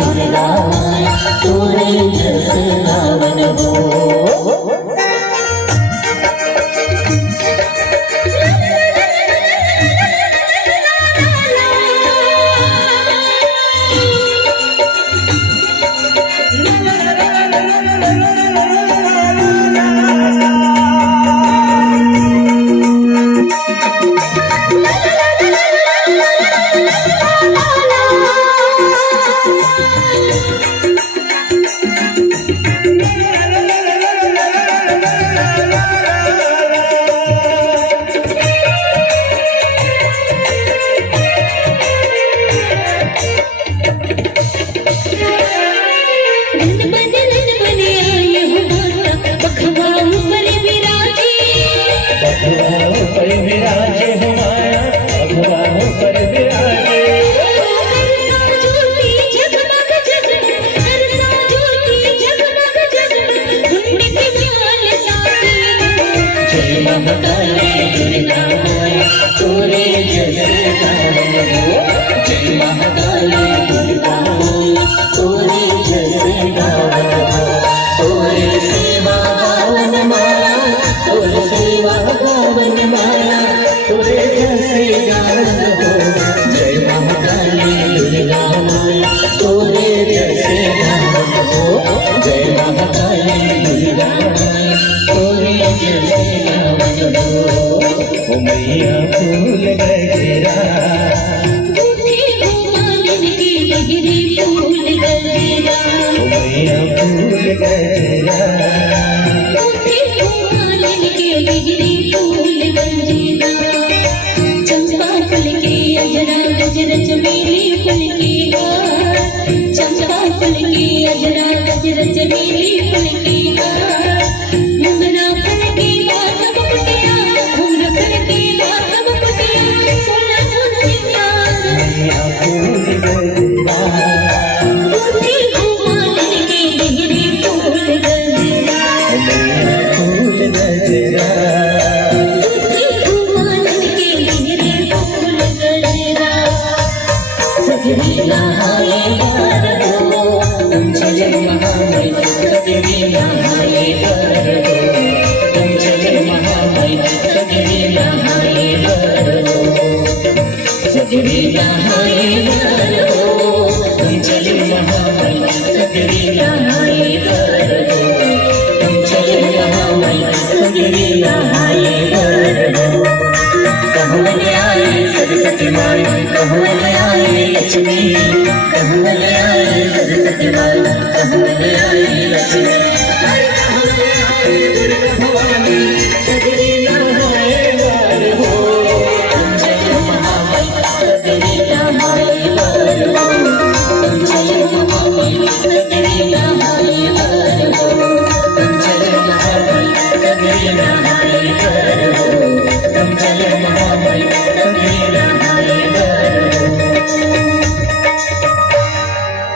दुर्गा माया तोरे जैसे रावण हो। मैया फूल गजरा फूल गजरा मैया फूल गजरा फूल गजरा चंपा फूल के अजरा गजरा चमेली फूल की हार चंपा फूल के अजरा गजरा चमेली फूल की हार मुंगरा फूल की माथा पटिया मुंगरा फूल की माथा पटिया सोना सिंगार मैया फूल गजरा बुद्धि घुमाने के डिगरी फूल गजरा मैया फूल गजरा बुद्धि घुमाने के डिगरी फूल गजरा सगरी नहाए बार हो तुम चले महामय सगरी नहाए बार हो तुम चले महामय सगरी नहाए बार हो सगरी नहाए बार हो तुम चले महामय सगरी नहाए बार हो तुम चले महामय सगरी नहाए बार हो कहूँ आई सरस्वती माई कहूँ आई लक्ष्मी कहूँ आई सरस्वती माई कहूँ आई लक्ष्मी।